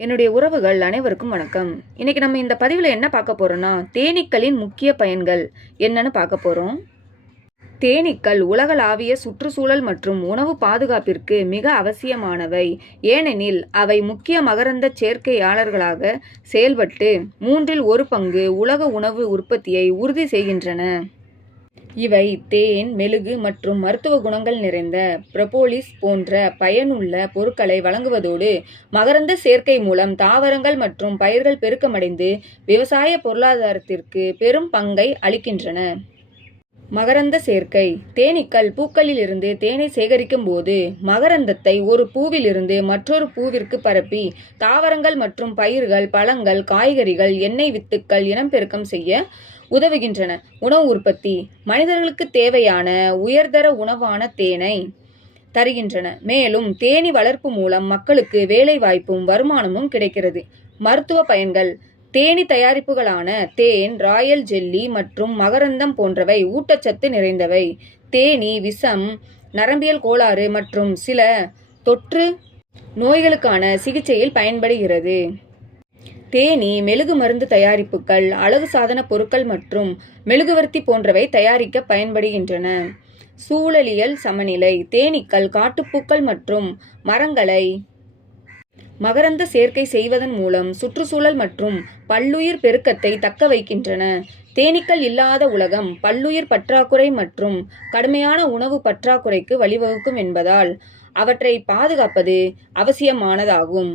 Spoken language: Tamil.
என்னுடைய உறவுகள் அனைவருக்கும் வணக்கம். இன்னைக்கு நம்ம இந்த பதிவில் என்ன பார்க்க போறோம்னா, தேனீக்களின் முக்கிய பயன்கள் என்னன்னு பார்க்க போறோம். தேனீக்கள் உலகளாவிய சுற்றுச்சூழல் மற்றும் உணவு பாதுகாப்பிற்கு மிக அவசியமானவை. ஏனெனில் அவை முக்கிய மகரந்த சேர்க்கையாளர்களாக செயல்பட்டு 1/3 பங்கு உலக உணவு உற்பத்தியை உறுதி செய்கின்றன. இவை தேன், மெழுகு மற்றும் மருத்துவ குணங்கள் நிறைந்த புரோபோலிஸ் போன்ற பயனுள்ள பொருட்களை வழங்குவதோடு, மகரந்த சேர்க்கை மூலம் தாவரங்கள் மற்றும் பயிர்கள் பெருக்கமடைந்து விவசாய பொருளாதாரத்திற்கு பெரும் பங்கை அளிக்கின்றன. மகரந்த சேர்க்கை. தேனீக்கள் பூக்களில் இருந்து தேனை சேகரிக்கும் போது மகரந்தத்தை ஒரு பூவிலிருந்து மற்றொரு பூவிற்கு பரப்பி தாவரங்கள் மற்றும் பயிர்கள், பழங்கள், காய்கறிகள், எண்ணெய் வித்துக்கள் இனப்பெருக்கம் செய்ய உதவுகின்றன. உணவு உற்பத்தி. மனிதர்களுக்கு தேவையான உயர்தர உணவான தேனை தருகின்றன. மேலும் தேனீ வளர்ப்பு மூலம் மக்களுக்கு வேலை வாய்ப்பும் வருமானமும் கிடைக்கிறது. மருத்துவ பயன்கள். தேனீ தயாரிப்புகளான தேன், ராயல் ஜெல்லி மற்றும் மகரந்தம் போன்றவை ஊட்டச்சத்து நிறைந்தவை. தேனீ விஷம், நரம்பியல் கோளாறு மற்றும் சில தொற்று நோய்களுக்கான சிகிச்சையில் பயன்படுகிறது. தேனீ மெழுகு மருந்து தயாரிப்புகள், அழகு சாதன பொருட்கள் மற்றும் மெழுகுவர்த்தி போன்றவை தயாரிக்க பயன்படுகின்றன. சூழலியல் சமநிலை. தேனீக்கள் காட்டுப்பூக்கள் மற்றும் மரங்களை மகரந்த சேர்க்கை செய்வதன் மூலம் சுற்றுச்சூழல் மற்றும் பல்லுயிர் பெருக்கத்தை தக்க வைக்கின்றன. தேனீக்கள் இல்லாத உலகம் பல்லுயிர் பற்றாக்குறை மற்றும் கடுமையான உணவு பற்றாக்குறைக்கு வழிவகுக்கும் என்பதால் அவற்றை பாதுகாப்பது அவசியமானதாகும்.